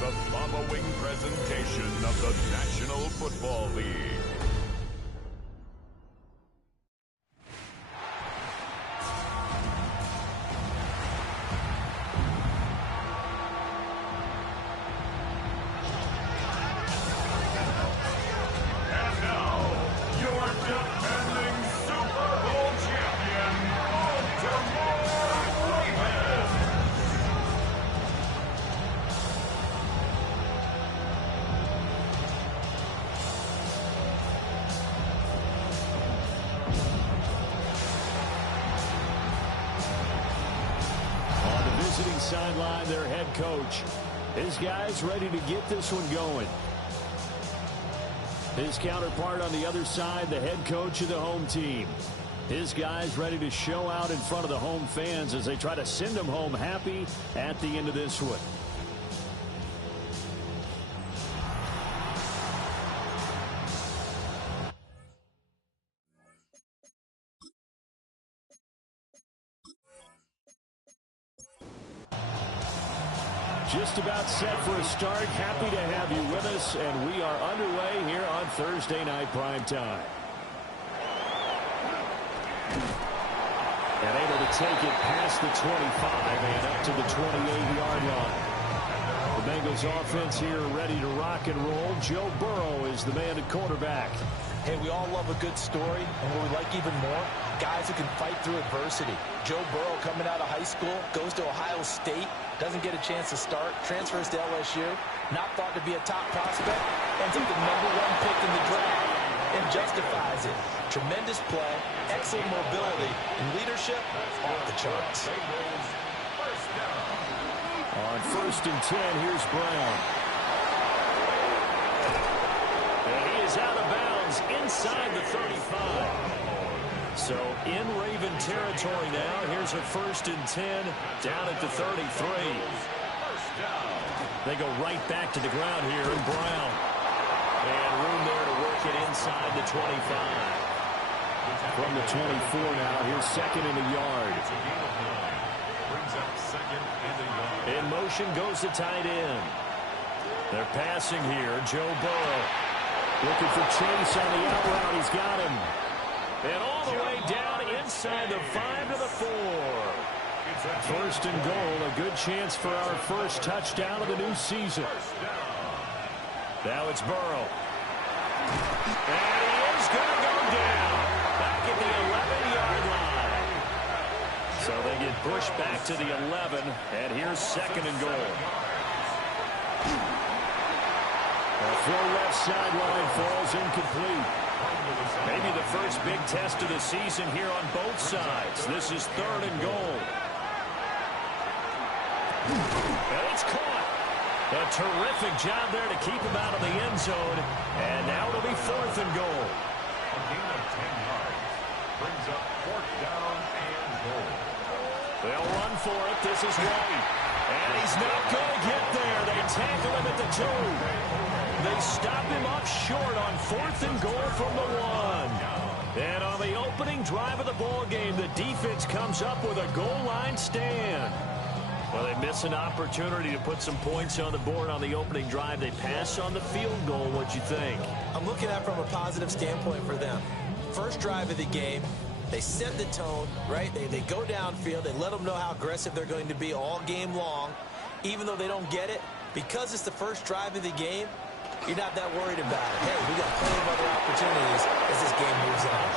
the following presentation of the National Football League. Sideline, their head coach. His guys ready to get this one going. His counterpart on the other side, the head coach of the home team. His guys ready to show out in front of the home fans as they try to send them home happy at the end of this one. Just about set for a start. Happy to have you with us, and we are underway here on Thursday Night Primetime. And able to take it past the 25 and up to the 28-yard line. The Bengals offense here ready to rock and roll. Joe Burrow is the man at quarterback. Hey, we all love a good story, and what we like even more, guys who can fight through adversity. Joe Burrow coming out of high school, goes to Ohio State, doesn't get a chance to start, transfers to LSU, not thought to be a top prospect, ends up the #1 pick in the draft, and justifies it. Tremendous play, excellent mobility, and leadership off the charts. On 1st and 10, here's Brown. And he is out of bounds inside the 35. So in Raven territory now. Here's a 1st and 10 down at the 33. They go right back to the ground here in Brown. And room there to work it inside the 25. From the 24 now, here's 2nd and a yard. In motion goes the tight end. They're passing here. Joe Burrow looking for Chase on the out route. He's got him. And all the way down inside the 5 to the 4. 1st and goal, a good chance for our first touchdown of the new season. Now it's Burrow. And he is going to go down back at the 11-yard line. So they get pushed back to the 11, and here's 2nd and goal. A throw left sideline falls incomplete. Maybe the first big test of the season here on both sides. This is 3rd and goal. And it's caught. A terrific job there to keep him out of the end zone. And now it'll be 4th and goal. A gain of 10 yards brings up 4th down and goal. They'll run for it. This is White. And he's not going to get there. They tackle him at the 2. They stop him up short on 4th and goal from the 1. And on the opening drive of the ball game, the defense comes up with a goal line stand. Well, they miss an opportunity to put some points on the board on the opening drive. They pass on the field goal. What'd you think? I'm looking at it from a positive standpoint for them. First drive of the game, they set the tone, right? They go downfield. They let them know how aggressive they're going to be all game long. Even though they don't get it, because it's the first drive of the game, you're not that worried about it. Hey, we got plenty of other opportunities as this game moves on.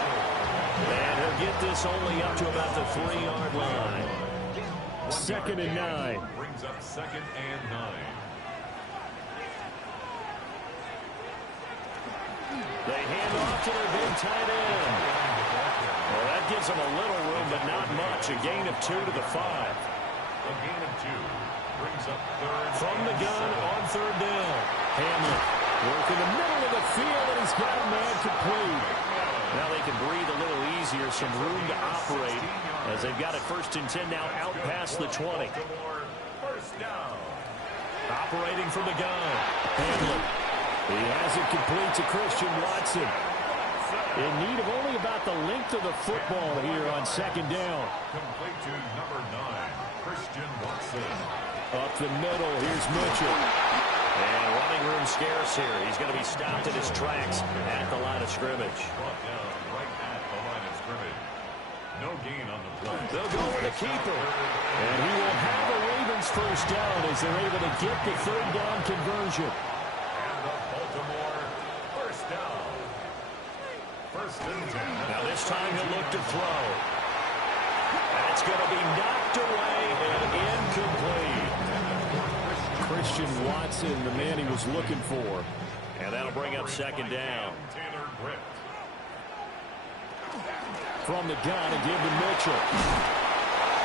And he'll get this only up to about the 3-yard line. 2nd and 9. Brings up 2nd and 9. They hand off to their big tight end. Well, that gives them a little room, but not much. A gain of 2 to the 5. A gain of 2 brings up 3rd. From the gun on 3rd down. Hamlin working the middle of the field, and he's got a man complete. Now they can breathe a little easier, some room to operate as they've got it 1st and 10 now out past the 20. Operating from the gun. Hamlin. He has it complete to Christian Watson. In need of only about the length of the football here on 2nd down. Complete to number 9, Christian Watson. Up the middle, here's Mitchell. running room scarce here. He's going to be stopped in his tracks at the line of scrimmage. Brought down right at the line of scrimmage. No gain on the play. They'll go with the keeper. And he will have a Ravens first down as they're able to get the third down conversion. And the Baltimore first down. First and 10. Now this time he'll look to throw. That's going to be knocked away and incomplete. Christian Watson, the man he was looking for. And that'll bring up second down. From the gun, and give to Mitchell.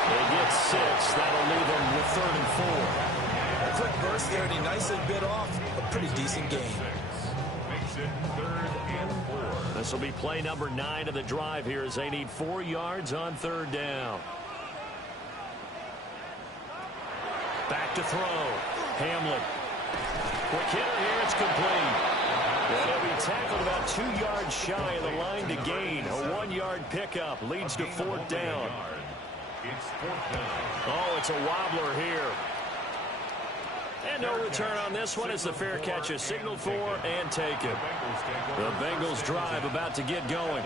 They get 6. That'll leave them with 3rd and 4. A quick burst there, and he nicely bit off a pretty decent game. Makes it 3rd and 4. This will be play number 9 of the drive here as they need 4 yards on 3rd down. Back to throw. Hamlin. Quick hitter here. It's complete. And he'll be tackled about 2 yards shy of the line to gain. A 1-yard pickup leads to 4th down. It's 4th down. Oh, it's a wobbler here. And no return on this one as the fair catch is signaled for and taken. The Bengals drive about to get going.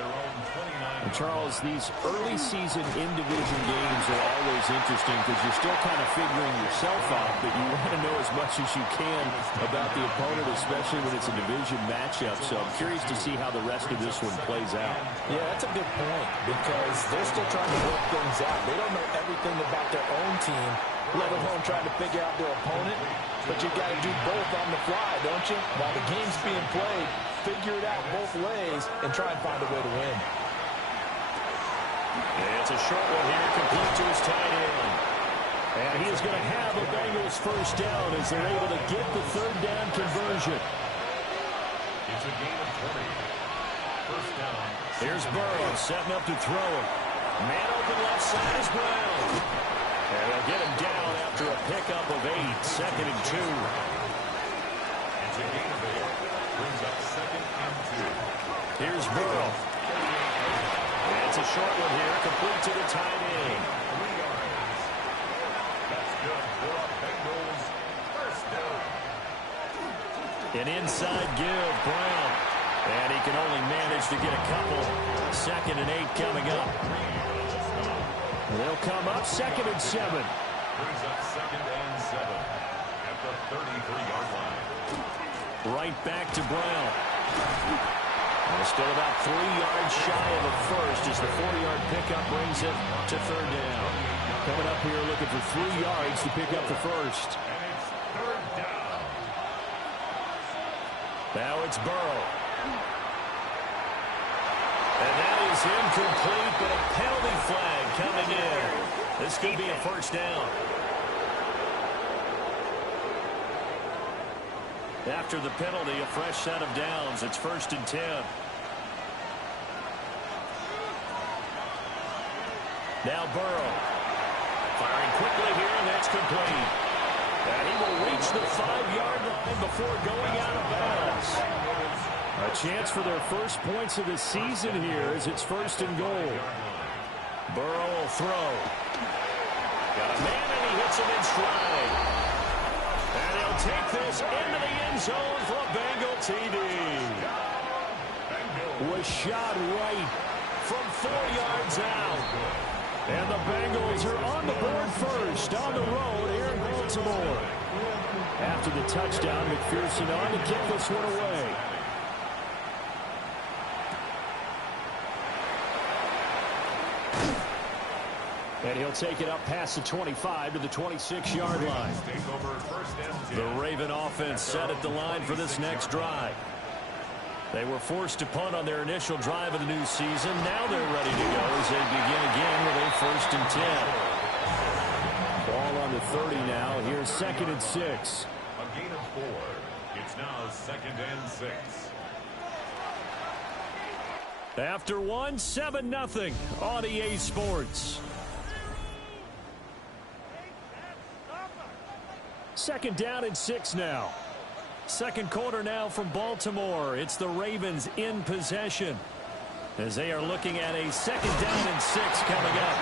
And Charles, these early season in-division games are always interesting because you're still kind of figuring yourself out, but you want to know as much as you can about the opponent, especially when it's a division matchup. So I'm curious to see how the rest of this one plays out. Yeah, that's a good point because they're still trying to work things out. They don't know everything about their own team, let alone trying to figure out their opponent. But you got to do both on the fly, don't you? While the game's being played, figure it out both ways and try and find a way to win. It's a short one here, complete to his tight end. And he is going to have a Bengals first down as they're able to get the 3rd down conversion. It's a gain of 20. First down. Here's Burrow setting up to throw it. Man open left side is Brown. And they'll get him down after a pickup of 8. 2nd and 2. It's a gain of 8. Brings up 2nd and 2. Here's Burrow. It's a short one here, complete to the tight end. 3 yards. That's good for the Bengals. First down. An inside give, Brown. And he can only manage to get a couple. 2nd and 8 coming up. They'll come up 2nd and 7. Brings up 2nd and 7 at the 33-yard line. Right back to Brown. And still about 3 yards shy of a first as the 4-yard pickup brings it to 3rd down. Coming up here looking for 3 yards to pick up the first. And it's 3rd down. Now it's Burrow. And that is incomplete, but a penalty flag coming in. This could be a first down. After the penalty, a fresh set of downs. It's 1st and 10. Now Burrow. Firing quickly here, and that's complete. And he will reach the 5-yard line before going out of bounds. A chance for their first points of the season here as it's 1st and goal. Burrow will throw. Got a man, and he hits him in stride. And he'll take this into the end zone for a Bengal TD. Was shot right From 4 yards out. And the Bengals are on the board first on the road here in Baltimore. after the touchdown. McPherson on to kick this one away. And he'll take it up past the 25 to the 26-yard line. The Raven offense set at the line for this next drive. They were forced to punt on their initial drive of the new season. Now they're ready to go as they begin again with a 1st and 10. Ball on the 30 now. Here's 2nd and 6. A gain of 4. It's now 2nd and 6. After one, 7-0 on EA Sports. 2nd down and 6 now. Second quarter now from Baltimore. It's the Ravens in possession as they are looking at a 2nd down and 6 coming up.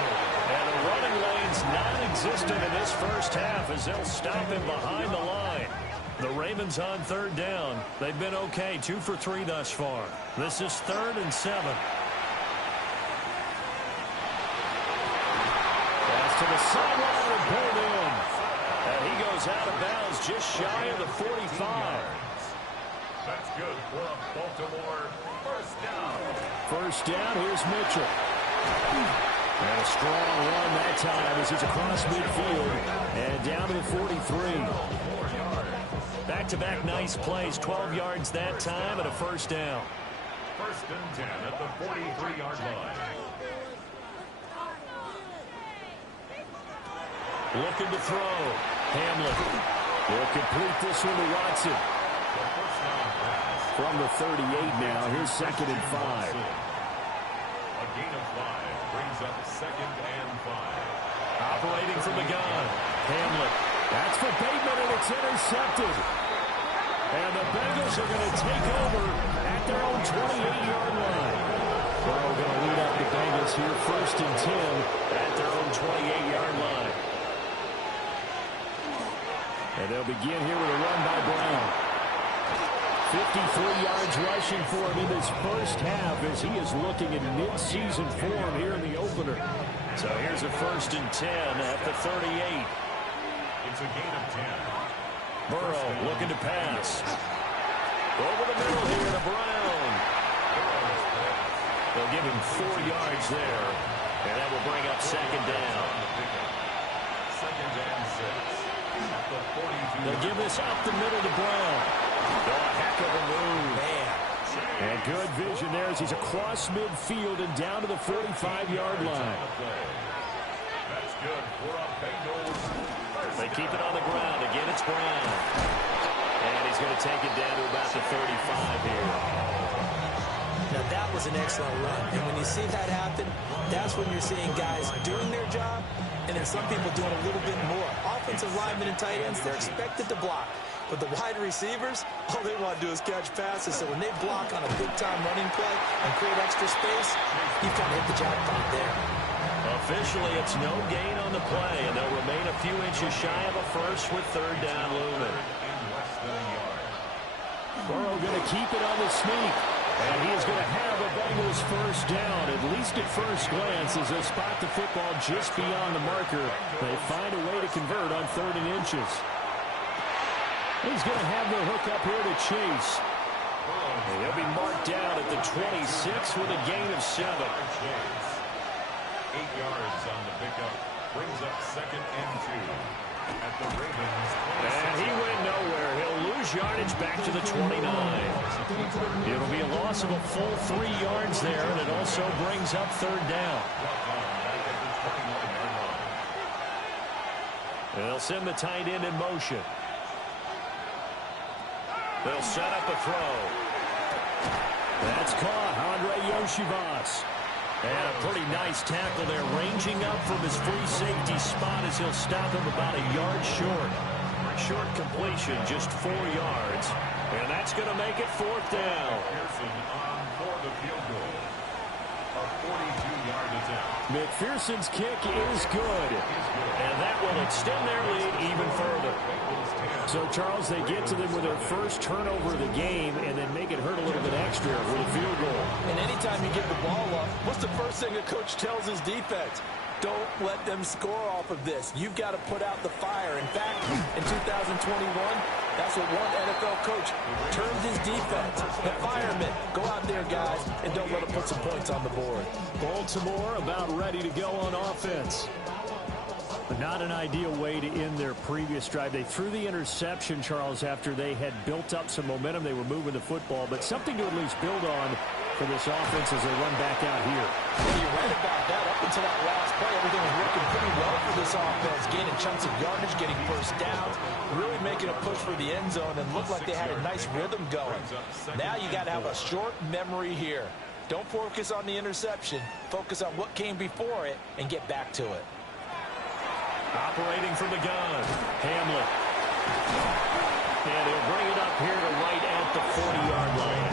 And the running lane's non-existent in this first half as they'll stop him behind the line. The Ravens on third down. They've been okay, 2 for 3 thus far. This is 3rd and 7. Pass to the sideline and pulled in. And he goes out of bounds just shy of the 45. That's good for a Baltimore first down. First down, here's Mitchell. And a strong run that time as he's across midfield and down to the 43. Back-to-back nice plays, 12 yards that time and a first down. 1st and 10 at the 43-yard line. Looking to throw. Hamlin will complete this one to Watson. From the 38 now, here's 2nd and 5. A gain of 5 brings up 2nd and 5. Operating from the gun. Hamlin. That's for Bateman, and it's intercepted. And the Bengals are going to take over at their own 28-yard line. Burrow going to lead up the Bengals here, 1st and 10 at their own 28-yard line. And they'll begin here with a run by Brown. 53 yards rushing for him in this first half as he is looking in mid-season form here in the opener. So here's a 1st and 10 at the 38. It's a gain of 10. Burrow looking to pass. Over the middle here to Brown. They'll give him 4 yards there. And that will bring up 2nd down. 2nd and 6. At the 42. They'll give this up the middle to Brown. Oh, a heck of a move. Man. And good vision there as he's across midfield and down to the 45-yard line. That's good for a Bengals. They keep it on the ground. Again, it's Brown. And he's going to take it down to about the 35 here. Now, that was an excellent run. And when you see that happen, that's when you're seeing guys doing their job and then some people doing a little bit more. Offensive linemen and tight ends, they're expected to block. But the wide receivers, all they want to do is catch passes. So when they block on a big-time running play and create extra space, you've kind of hit the jackpot there. Officially, it's no gain on the play, and they'll remain a few inches shy of a first with 3rd down looming. Burrow going to keep it on the sneak. And he is going to have a Bengals first down, at least at first glance, as they spot the football just beyond the marker. They find a way to convert on 3rd and inches. He's going to have the hook up here to Chase. And he'll be marked down at the 26 with a gain of 7. 8 yards on the pickup. Brings up 2nd and 2. At the Ravens. And he went nowhere. He'll lose yardage back to the 29. It'll be a loss of a full 3 yards there, and it also brings up 3rd down. They'll send the tight end in motion. They'll set up a throw. That's caught. Andre Yoshivas. And a pretty nice tackle there, ranging up from his free safety spot as he'll stop him about a yard short. Short completion, just 4 yards. And that's going to make it 4th down. Pearson on for the field goal. A 42-yard attempt. McPherson's kick is good. And that will extend their lead even further. So, Charles, they get to them with their first turnover of the game and then make it hurt a little bit extra with a field goal. And anytime you give the ball up, what's the first thing a coach tells his defense? Don't let them score off of this. You've got to put out the fire. In fact, in 2021, that's what one NFL coach termed his defense. The firemen. Go out there, guys, and don't let them put some points on the board. Baltimore about ready to go on offense. But not an ideal way to end their previous drive. They threw the interception, Charles, after they had built up some momentum. They were moving the football, but something to at least build on for this offense as they run back out here. Well, you're right about that. Up until that last play, everything was working pretty well for this offense. Gaining chunks of yardage, getting first downs, really making a push for the end zone, and looked like they had a nice rhythm going. Now you got to have a short memory here. Don't focus on the interception. Focus on what came before it and get back to it. Operating from the gun, Hamlin. And he'll bring it up here to right at the 40-yard line.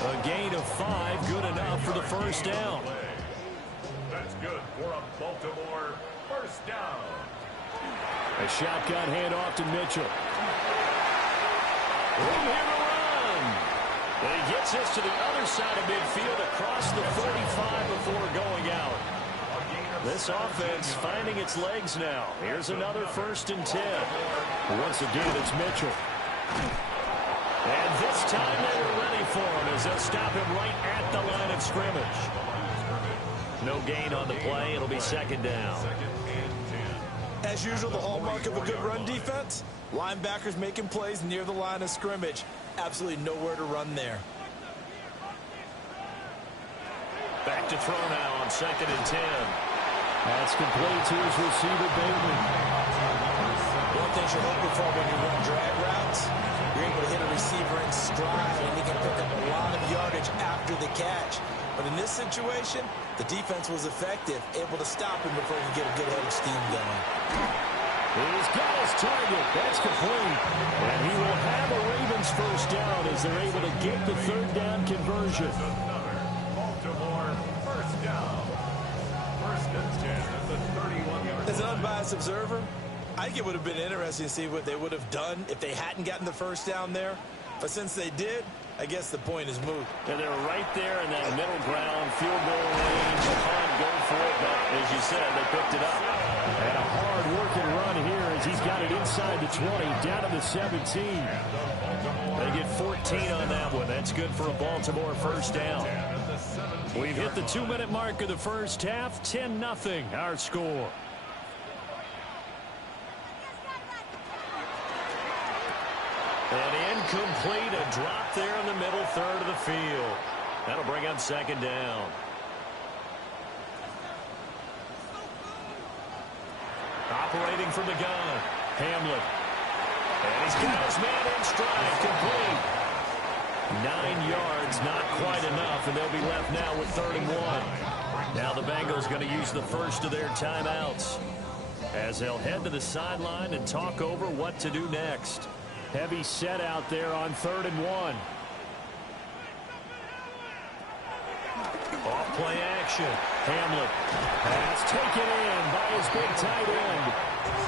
A gain of 5, good enough for the first down. That's good for a Baltimore first down. A shotgun handoff to Mitchell. Gets this to the other side of midfield across the 45 before going out. This offense finding its legs now. Here's another 1st and 10. Once again, it's Mitchell. And this time they were ready for him as they'll stop him right at the line of scrimmage. No gain on the play. It'll be 2nd down. As usual, the hallmark of a good run defense, linebackers making plays near the line of scrimmage. Absolutely nowhere to run there. Back to throw now on 2nd and 10. That's complete to his receiver, Bateman. One thing you're hoping for when you run drag routes, you're able to hit a receiver in stride, and he can pick up a lot of yardage after the catch. But in this situation, the defense was effective, able to stop him before he could get a good head of steam going. He's got his target. That's complete. And he will have a Ravens 1st down as they're able to get the 3rd down conversion. Baltimore 1st down. 1st and 10 at the 31-yard line. As an unbiased observer, I think it would have been interesting to see what they would have done if they hadn't gotten the 1st down there. But since they did, I guess the point is moot. And they're right there in that middle ground, field goal range. Hunt, go for it, but as you said, they picked it up. And a hard-working run here as he's got it inside the 20, down to the 17. They get 14 on that one. That's good for a Baltimore 1st down. We've hit the 2-minute mark of the 1st half. 10-0 our score. And incomplete, a drop there in the middle 3rd of the field. That'll bring up 2nd down. Operating from the gun, Hamlet. And he's got his man in stride, complete. 9 yards, not quite enough, and they'll be left now with 3rd and 1. Now the Bengals going to use the first of their timeouts as they'll head to the sideline and talk over what to do next. Heavy set out there on 3rd and 1. Off play action. Hamlet. That's taken in by his big tight end.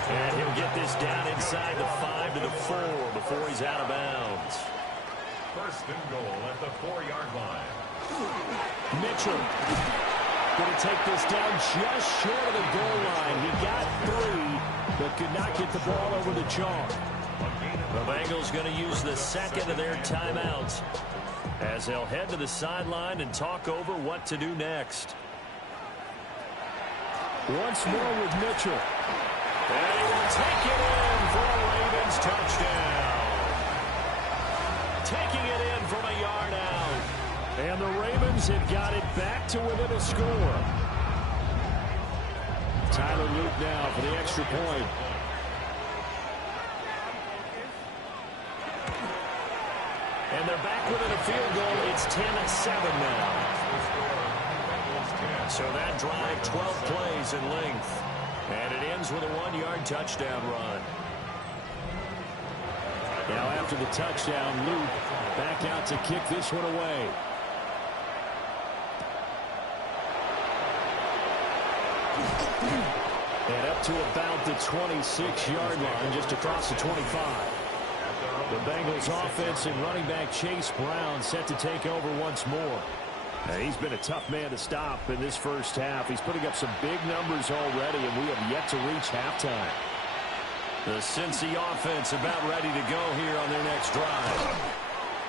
And he'll get this down inside the 5 to the 4 before he's out of bounds. 1st and goal at the 4-yard line. Mitchell going to take this down just short of the goal line. He got 3, but could not get the ball over the chalk. The Bengals going to use the 2nd of their timeouts as they'll head to the sideline and talk over what to do next. Once more with Mitchell. And he will take it in for a Ravens touchdown. Taking it in from a yard out. And the Ravens have got it back to within a score. Tyler Luke now for the extra point. And they're back within a field goal. It's 10-7 now. So that drive, 12 plays in length. And it ends with a 1-yard touchdown run. Now after the touchdown, Luke back out to kick this one away. And up to about the 26-yard line, just across the 25. The Bengals offense and running back Chase Brown set to take over once more. Now, he's been a tough man to stop in this 1st half. He's putting up some big numbers already, and we have yet to reach halftime. The Cincy offense about ready to go here on their next drive.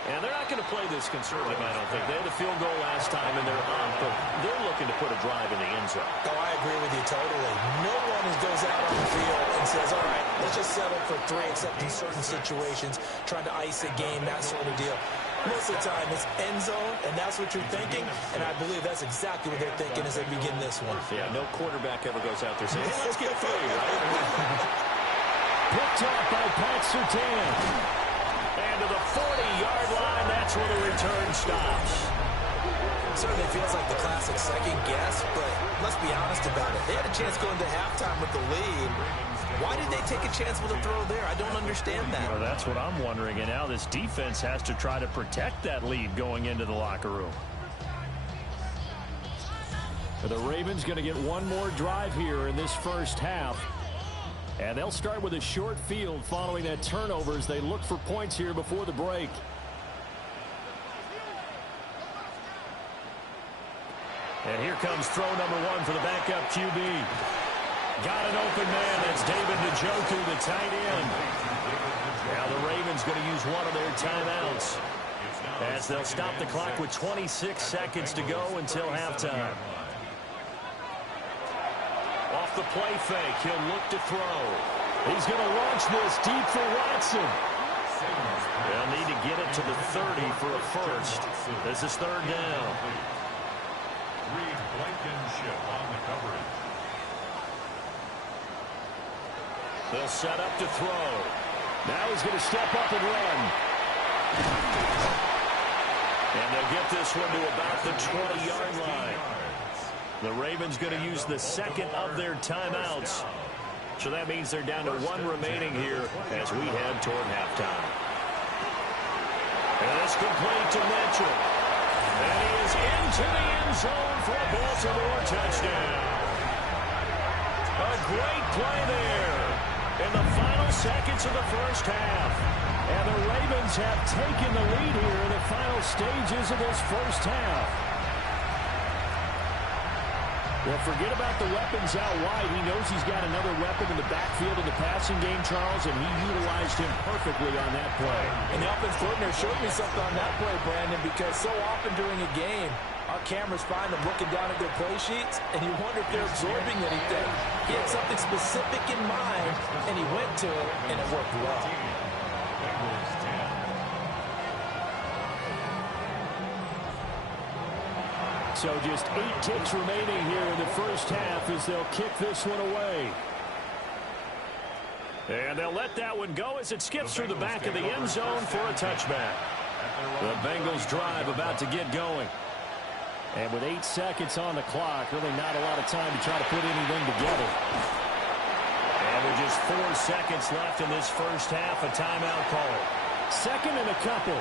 And they're not going to play this conservative, I don't think. They had the field goal last time, and they're up, but they're looking to put a drive in the end zone. Oh, I agree with you totally. No one goes out on the field and says, all right, let's just settle for 3, except in certain situations, trying to ice a game, that sort of deal. Most of the time, it's end zone, and that's what you're thinking, and I believe that's exactly what they're thinking as they begin this one. Yeah, no quarterback ever goes out there saying, hey, let's get 3, right? Picked off by Pat Surtain. And to the 40-yard line, that's where the return stops. Certainly feels like the classic second guess, but let's be honest about it. They had a chance going to halftime with the lead. Why did they take a chance with a throw there? I don't understand that. Well, that's what I'm wondering. And now this defense has to try to protect that lead going into the locker room. The Ravens going to get one more drive here in this 1st half. And they'll start with a short field following that turnover as they look for points here before the break. And here comes throw number one for the backup QB. Got an open man. That's David Njoku, the tight end. Now the Ravens going to use one of their timeouts, as they'll stop the clock with 26 seconds to go until halftime. Off the play fake, he'll look to throw. He's going to launch this deep for Watson. They'll need to get it to the 30 for a first. This is third down. Reed Blankenship on the coverage. They'll set up to throw. Now he's going to step up and run. And they'll get this one to about the 20-yard line. The Ravens going to use the second of their timeouts. So that means they're down to one remaining here as we head toward halftime. And it's complete to Mitchell. And he is into the end zone for a Baltimore touchdown. A great play there in the final seconds of the first half. And the Ravens have taken the lead here in the final stages of this first half. Well, forget about the weapons out wide. He knows he's got another weapon in the backfield in the passing game, Charles, and he utilized him perfectly on that play. And the offense coordinator showed me something on that play, Brandon, because so often during a game, our cameras find them looking down at their play sheets, and you wonder if they're absorbing anything. He had something specific in mind, and he went to it, and it worked well. So just 8 ticks remaining here in the first half as they'll kick this one away. And they'll let that one go as it skips through the back of the end zone for a touchback. The Bengals drive about to get going. And with 8 seconds on the clock, really not a lot of time to try to put anything together. And with just 4 seconds left in this first half, a timeout call. Second and a couple.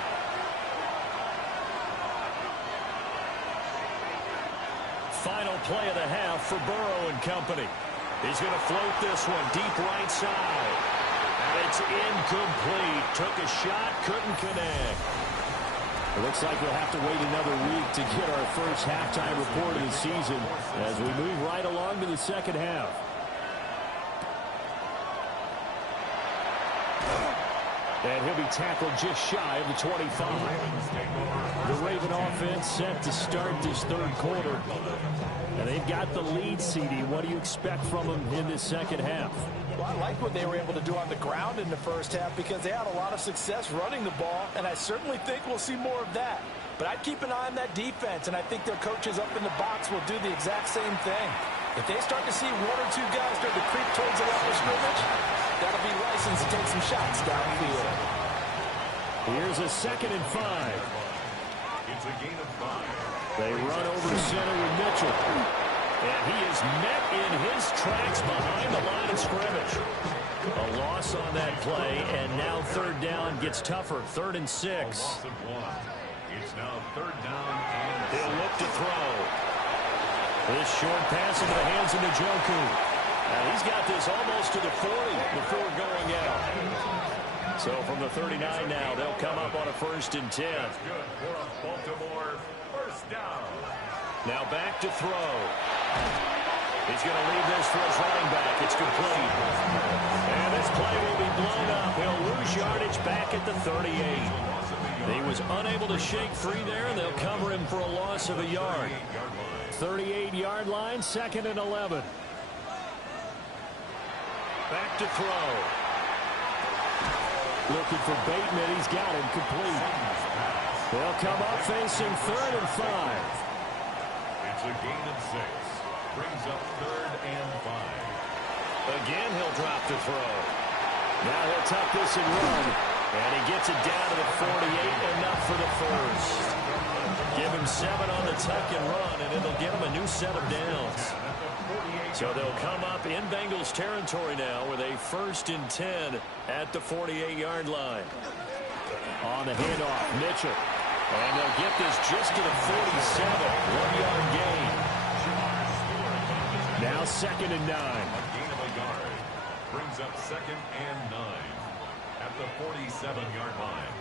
Final play of the half for Burrow and company. He's going to float this one deep right side. And it's incomplete. Took a shot, couldn't connect. It looks like we'll have to wait another week to get our first halftime report of the season as we move right along to the second half. And he'll be tackled just shy of the 25. The Raven offense set to start this third quarter. And they've got the lead, CD. What do you expect from them in this second half? Well, I like what they were able to do on the ground in the first half because they had a lot of success running the ball, and I certainly think we'll see more of that. But I'd keep an eye on that defense, and I think their coaches up in the box will do the exact same thing. If they start to see 1 or 2 guys start to creep towards the line of scrimmage, that'll be license to take some shots downfield. Here's a 2nd and 5. It's a gain of 5. They run over center with Mitchell. And he is met in his tracks behind the line of scrimmage. A loss on that play, and now third down gets tougher. 3rd and 6. Loss of 1. It's now 3rd down and He'll look to throw. This short pass into the hands of Njoku. And he's got this almost to the 40 before going out. So from the 39 now, they'll come up on a 1st and 10. That's good for a Baltimore 1st down. Now back to throw. He's going to leave this for his running back. It's complete. And this play will be blown up. He'll lose yardage back at the 38. He was unable to shake free there, and they'll cover him for a loss of a yard. 38-yard line, 2nd and 11. Back to throw. Looking for Bateman. He's got him complete. They'll come up facing 3rd and 5. It's a gain of 6. Brings up 3rd and 5. Again, he'll drop the throw. Now he'll tuck this and run. And he gets it down to the 48, enough for the first. Give him 7 on the tuck and run, and it'll give him a new set of downs. So they'll come up in Bengals territory now with a 1st and 10 at the 48-yard line. On the handoff, Mitchell. And they'll get this just to the 47, 1-yard gain. Now 2nd and 9. A gain of a yard. Brings up 2nd and 9 at the 47-yard line.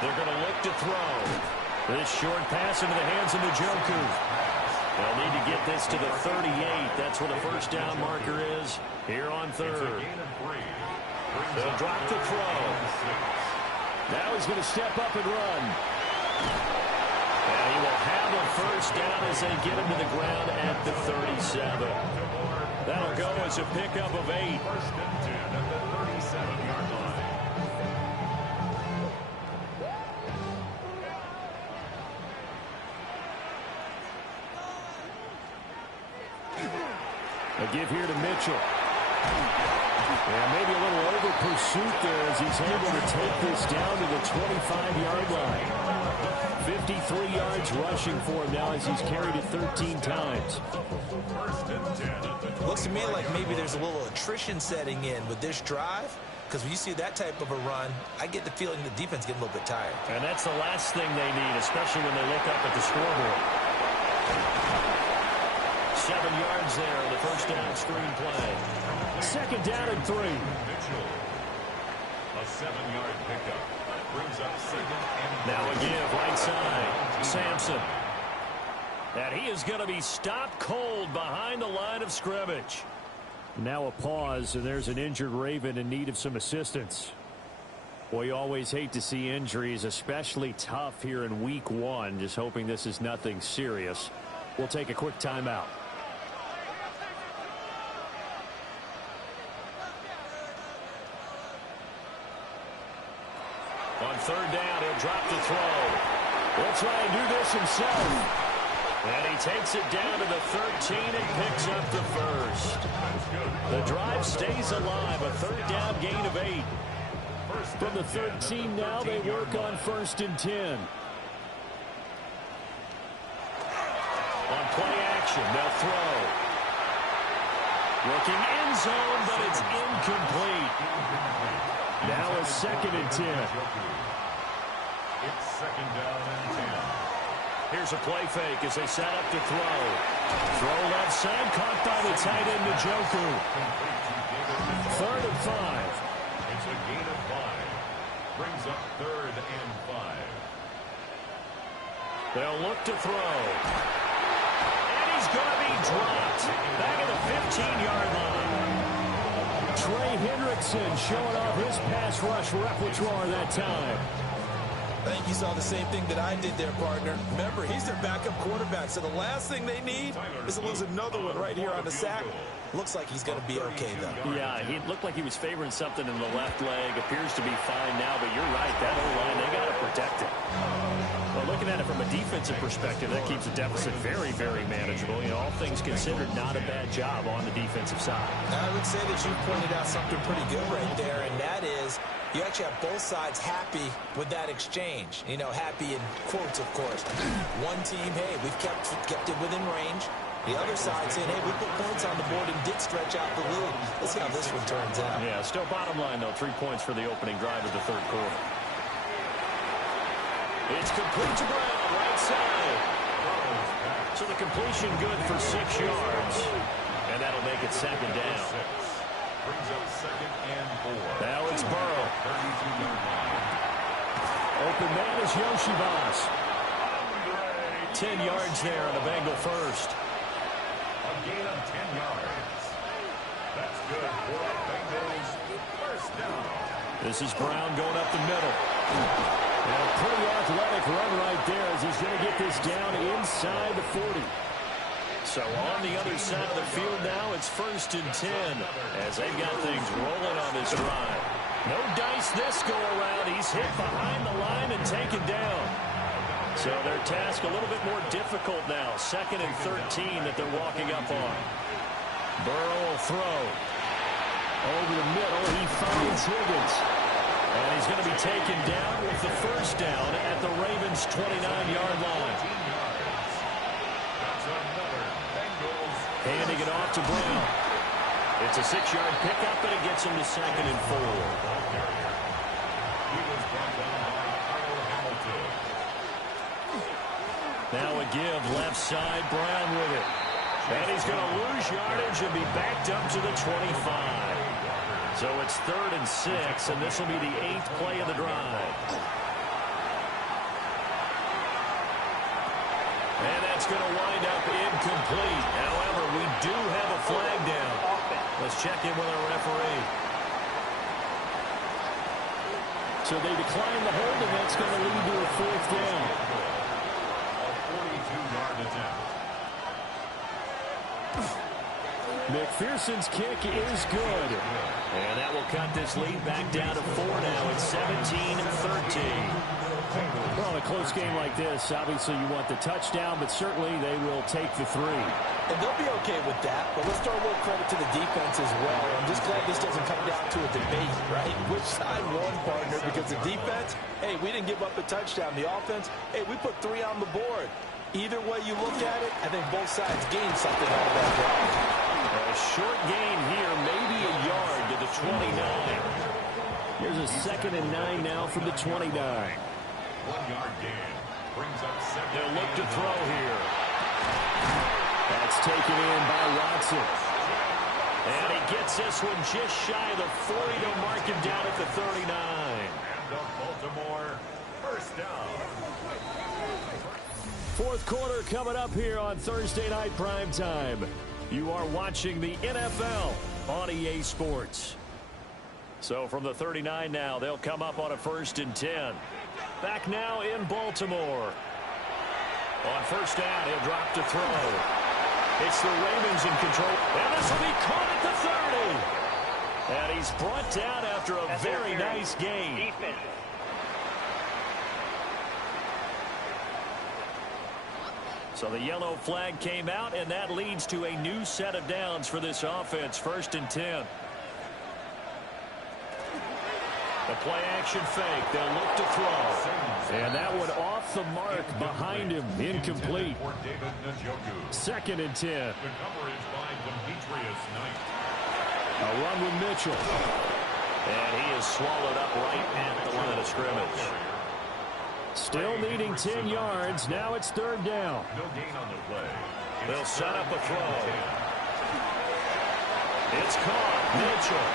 They're going to look to throw. This short pass into the hands of Njoku. They'll need to get this to the 38. That's where the first down marker is here on third. They'll drop the throw. Now he's going to step up and run. And he will have a first down as they get him to the ground at the 37. That'll go as a pickup of 8. First and 10 at the 37-yard line. A give here to Mitchell. Yeah, maybe a little over pursuit there as he's able to take this down to the 25-yard line. 53 yards rushing for him now as he's carried it 13 times. Looks to me like maybe there's a little attrition setting in with this drive, because when you see that type of a run, I get the feeling the defense getting a little bit tired. And that's the last thing they need, especially when they look up at the scoreboard. 7 yards there in the first down screen play. Second down and 3. Mitchell. A 7-yard pickup. Brings up second and Now a give right side. Sampson. And he is going to be stopped cold behind the line of scrimmage. Now a pause, and there's an injured Raven in need of some assistance. Boy, you always hate to see injuries, especially tough here in week 1. Just hoping this is nothing serious. We'll take a quick timeout. On third down, he'll drop the throw. He'll try and do this himself. And he takes it down to the 13 and picks up the first. The drive stays alive, a third down gain of 8. From the 13 now, they work on first and 10. On play action, they'll throw. Looking end zone, but it's incomplete. Now a second and 10. it's second down and 10. Here's a play fake as they set up to throw. Throw left side, caught by the tight end, Njoku. Third and 5. It's a gain of 5. Brings up third and 5. They'll look to throw. And he's going to be dropped. Back at the 15-yard line. Trey Hendrickson showing off his pass rush repertoire that time. I think you saw the same thing that I did there, partner. Remember, he's their backup quarterback, so the last thing they need is to lose another one right here on the sack. Looks like he's going to be okay, though. Yeah, he looked like he was favoring something in the left leg. Appears to be fine now, but you're right. That O-line, they got to protect it. Well, looking at it from a defensive perspective, that keeps the deficit very, very manageable. You know, all things considered, not a bad job on the defensive side. I would say that you pointed out something pretty good right there, and that is you actually have both sides happy with that exchange. You know, happy in quotes, of course. One team, hey, we've kept it within range. The other side saying, hey, we put points on the board and did stretch out the lead. Let's see how this one turns out. Yeah, still bottom line, though, 3 points for the opening drive of the third quarter. It's complete to Brown, right side. So the completion good for 6 yards. And that'll make it second down. Brings up second and 4. Now it's Burrow. 32-yard line. Open man is Yoshibas. 10 yards there on a Bengal first. A gain of 10 yards. That's good for the Bengals. First down. This is Brown going up the middle. And a pretty athletic run right there as he's going to get this down inside the 40. So on the other side of the field now, it's first and 10 as they've got things rolling on this drive. No dice this go around. He's hit behind the line and taken down. So their task a little bit more difficult now. Second and 13 that they're walking up on. Burrow will throw. Over the middle, he finds Higgins. And he's going to be taken down with the first down at the Ravens' 29-yard line. Handing it off to Brown. It's a 6-yard pickup, and it gets him to second and 4. Now a give left side, Brown with it. And he's going to lose yardage and be backed up to the 25. So it's third and 6, and this will be the 8th play of the drive. And that's going to wind up incomplete. However, we do have a flag down. Let's check in with our referee. So they decline the hold, and that's going to lead to a fourth down. A 42-yard attempt. McPherson's kick is good. And that will cut this lead back down to 4 now. It's 17-13. Well, in a close game like this, obviously you want the touchdown, but certainly they will take the 3. And they'll be okay with that, but let's throw a little credit to the defense as well. I'm just glad this doesn't come down to a debate, right? Which side won, partner? Because the defense, hey, we didn't give up a touchdown. The offense, hey, we put 3 on the board. Either way you look at it, I think both sides gained something out of that drive. A short gain here, maybe a yard to the 29. Here's a 2nd and 9 now from the 29. 1-yard gain. Brings up 2nd. They'll look to throw here. That's taken in by Watson. And he gets this one just shy of the 40 to mark him down at the 39. And the Baltimore first down. Fourth quarter coming up here on Thursday Night Primetime. You are watching the NFL on EA Sports. So from the 39 now, they'll come up on a 1st and 10. Back now in Baltimore. On first down, he'll drop to throw. It's the Ravens in control. And this will be caught at the 30. And he's brought down after a very nice gain. So the yellow flag came out, and that leads to a new set of downs for this offense. 1st and 10. The play action fake. They'll look to throw. And that one off the mark behind him. Incomplete. 2nd and 10. The coverage by Demetrius Knight. A run with Mitchell. And he is swallowed up right at the line of scrimmage. Still needing 10 yards. Now it's 3rd down. No gain on the play. They'll set up a throw. It's caught. Mitchell.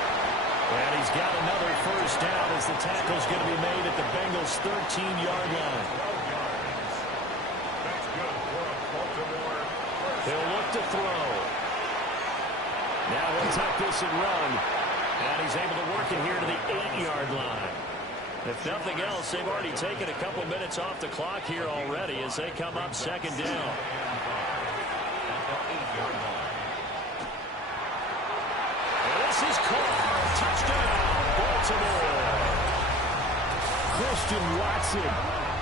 And he's got another first down as the tackle's going to be made at the Bengals' 13-yard line. 12 yards. That's good for a Baltimore first. He'll look to throw. Now he'll tuck this and run. And he's able to work it here to the 8-yard line. If nothing else, they've already taken a couple minutes off the clock here already as they come up 2nd down. And this is caught. Touchdown, Baltimore. Christian Watson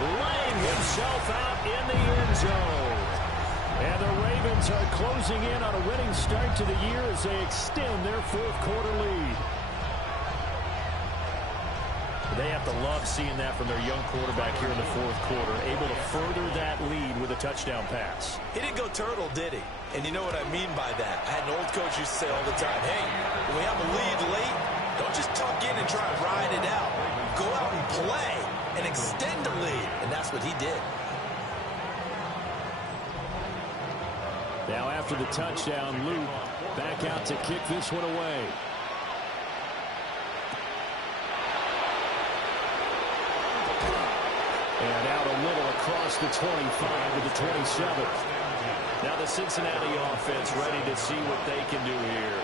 Laying himself out in the end zone. And the Ravens are closing in on a winning start to the year as they extend their 4th quarter lead. They have to love seeing that from their young quarterback here in the 4th quarter, able to further that lead with a touchdown pass. He didn't go turtle, did he? And you know what I mean by that. I had an old coach used to say all the time, hey, when we have a lead late, don't just tuck in and try and ride it out. Go out and play and extend the lead. And that's what he did. Now after the touchdown, Luke back out to kick this one away. And out a little across the 25 to the 27. Now the Cincinnati offense ready to see what they can do here.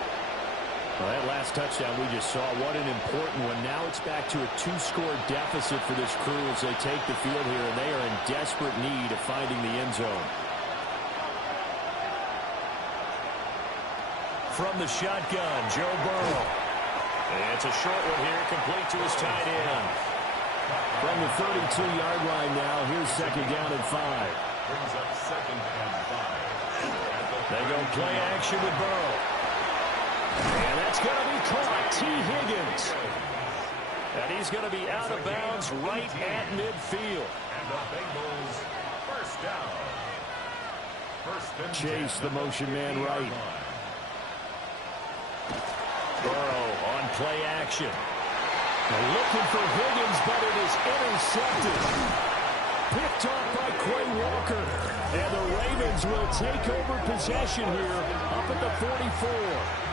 Well, that last touchdown we just saw, what an important one. Now it's back to a 2-score deficit for this crew as they take the field here, and they are in desperate need of finding the end zone. From the shotgun, Joe Burrow. And it's a short one here, complete to his tight end. From the 32-yard line now, here's 2nd down and 5. Brings up 2nd and 5. They go play action with Burrow. And that's going to be caught. T. Higgins. And he's going to be out of bounds right at midfield. And the Bengals first down. First and Chase 10 the motion man right. Burrow on play action. Looking for Higgins, but it is intercepted. Picked off by Quay Walker. And the Ravens will take over possession here up at the 44.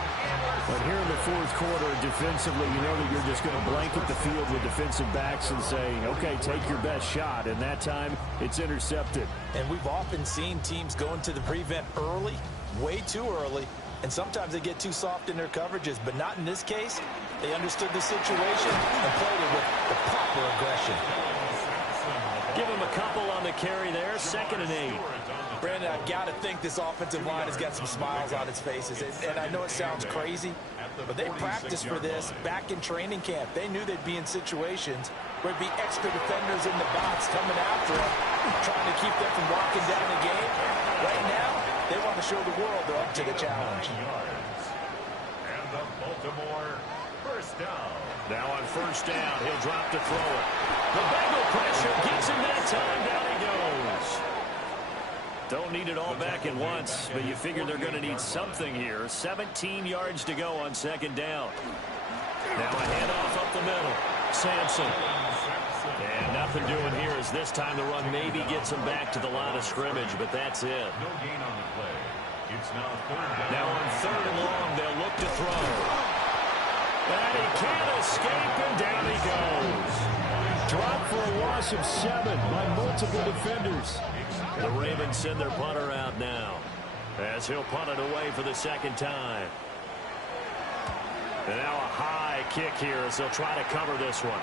But here in the fourth quarter, defensively, you know that you're just going to blanket the field with defensive backs and say, okay, take your best shot. And that time, it's intercepted. And we've often seen teams go into the prevent early, way too early, and sometimes they get too soft in their coverages. But not in this case. They understood the situation and played it with the proper aggression. Give him a couple on the carry there. 2nd and 8. Brandon, I've got to think this offensive line has got some smiles on its faces. And I know it sounds crazy, but they practiced for this back in training camp. They knew they'd be in situations where there'd be extra defenders in the box coming after them, trying to keep them from locking down the game. Right now, they want to show the world they're up to the challenge. And the Baltimore first down. Now on first down, he'll drop to throw it. The Bengal pressure gets him that time. Down he goes. Don't need it all back at once, but you figure they're going to need something here. 17 yards to go on 2nd down. Now a handoff up the middle. Sampson. And nothing doing here as this time the run maybe gets him back to the line of scrimmage, but that's it. No gain on the play. It's now 3rd down. Now on 3rd and long, they'll look to throw. And he can't escape, and down he goes. Dropped for a loss of 7 by multiple defenders. The Ravens send their punter out now, as he'll punt it away for the 2nd time. And now a high kick here as they'll try to cover this one.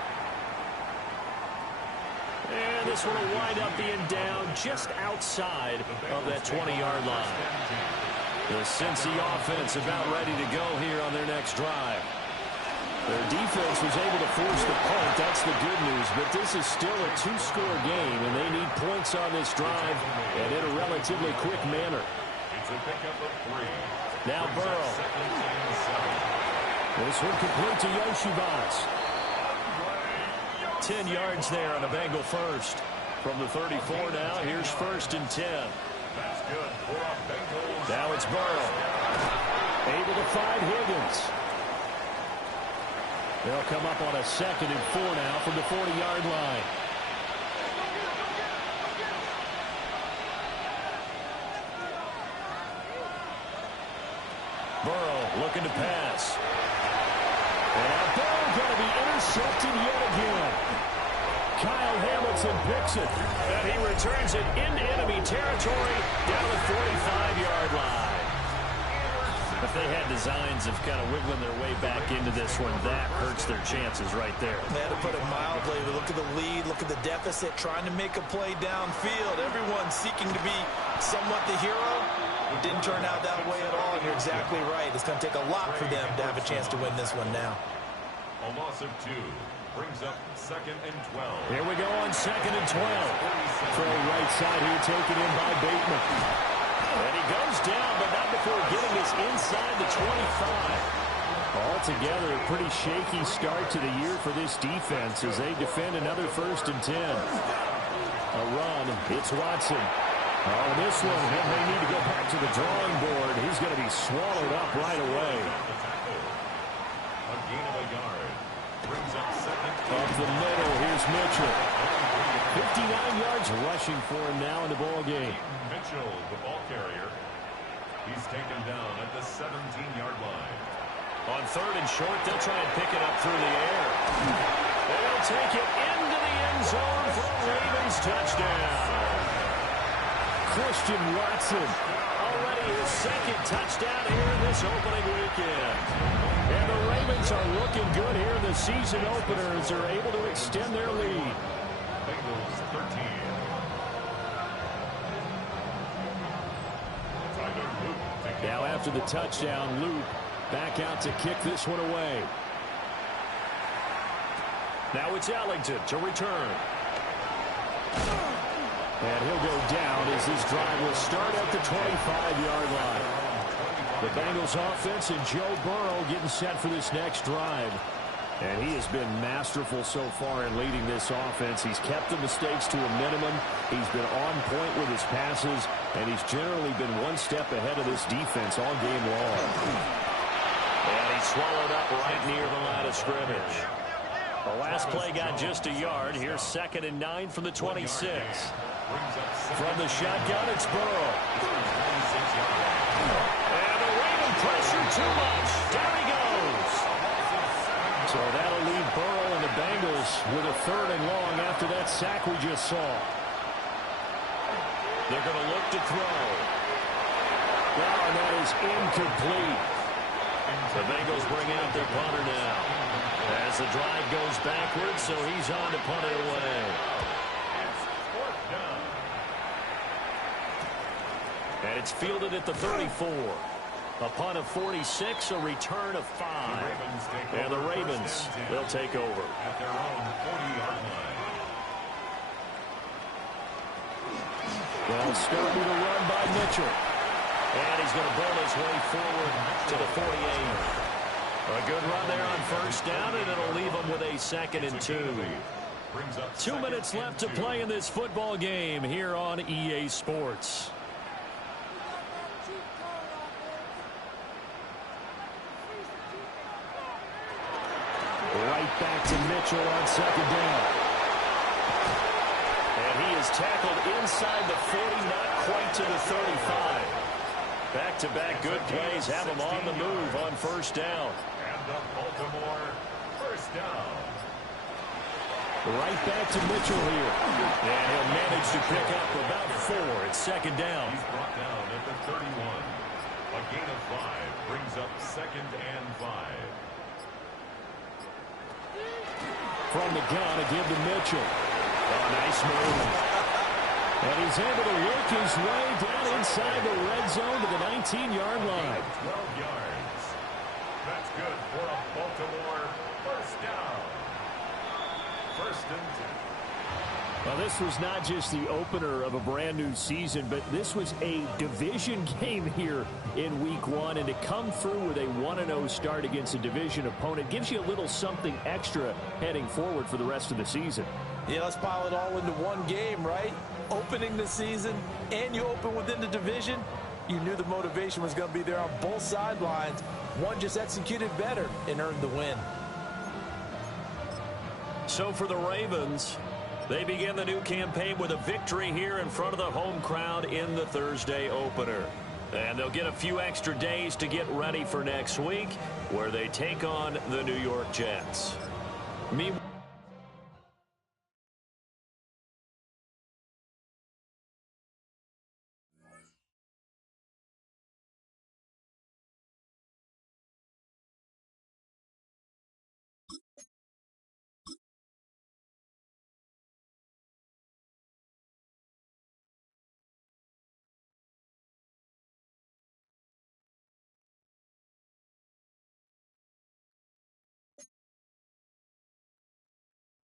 And this one will wind up being down just outside of that 20-yard line. The Cincy offense about ready to go here on their next drive. Their defense was able to force the punt. That's the good news. But this is still a 2-score game, and they need points on this drive and in a relatively quick manner. It's a pickup of 3. Now Burrow. This one complete to Yoshibas. 10 yards there on a Bengal first. From the 34 now, here's 1st and 10. That's good for a Bengals. Now it's Burrow. Able to find Higgins. They'll come up on a 2nd and 4 now from the 40-yard line. Burrow looking to pass. And now Burrow going to be intercepted yet again. Kyle Hamilton picks it. And he returns it into enemy territory down the 45-yard line. If they had designs of kind of wiggling their way back into this one, that hurts their chances right there. They had to put it mildly. Look at the lead, look at the deficit, trying to make a play downfield. Everyone seeking to be somewhat the hero. It didn't turn out that way at all, and you're exactly right. It's going to take a lot for them to have a chance to win this one now. A loss of 2 brings up 2nd and 12. Here we go on 2nd and 12. Throw right side here taken in by Bateman. And he goes down, but not before getting this inside the 25. Altogether, a pretty shaky start to the year for this defense as they defend another 1st and 10. A run, it's Watson. Oh, this one, he may need to go back to the drawing board. He's going to be swallowed up right away. A gain of a yard. Brings up 2nd. Up the middle, here's Mitchell. 59 yards rushing for him now in the ball game. Mitchell, the ball carrier. He's taken down at the 17-yard line. On 3rd and short, they'll try and pick it up through the air. They'll take it into the end zone for a Ravens touchdown. Christian Watson. Already his 2nd touchdown here in this opening weekend. And the Ravens are looking good here in the season opener as they're able to extend their lead. Bengals 13. Now after the touchdown, Luke back out to kick this one away. Now it's Ellington to return. And he'll go down as this drive will start at the 25-yard line. The Bengals offense and Joe Burrow getting set for this next drive. And he has been masterful so far in leading this offense. He's kept the mistakes to a minimum. He's been on point with his passes, and he's generally been one step ahead of this defense all game long. And he's swallowed up right near the line of scrimmage. The last play got just a yard. Here's 2nd and 9 from the 26. From the shotgun, it's Burrow. And the Raven pressure too much. Down he goes. So that'll leave Burrow and the Bengals with a 3rd and long after that sack we just saw. They're going to look to throw. Well, and that is incomplete. The Bengals bring out their punter now. As the drive goes backwards, so he's on to punt it away. And it's fielded at the 34. A punt of 46, a return of 5. And the Ravens, they'll take over. At their own 40-yard line. Well, starting to run by Mitchell. And he's going to bowl his way forward to the 48. A good run there on 1st down, and it'll leave him with a 2nd and 2. 2 minutes left to play in this football game here on EA Sports. Right back to Mitchell on 2nd down. And he is tackled inside the 40, not quite to the 35. Back-to-back good plays have him on the move on 1st down. And the Baltimore 1st down. Right back to Mitchell here. And he'll manage to pick up about 4 at 2nd down. He's brought down at the 31. A gain of 5 brings up 2nd and 5. From the gun, a give to Mitchell. Oh, nice move. And he's able to work his way down inside the red zone to the 19-yard line. 12 yards. That's good for a Baltimore 1st down. 1st and 10. Well, this was not just the opener of a brand new season, but this was a division game here in week 1. And to come through with a 1-0 start against a division opponent gives you a little something extra heading forward for the rest of the season. Yeah, let's pile it all into one game, right? Opening the season, and you open within the division. You knew the motivation was going to be there on both sidelines. One just executed better and earned the win. So for the Ravens, they begin the new campaign with a victory here in front of the home crowd in the Thursday opener. And they'll get a few extra days to get ready for next week, where they take on the New York Jets. Meanwhile,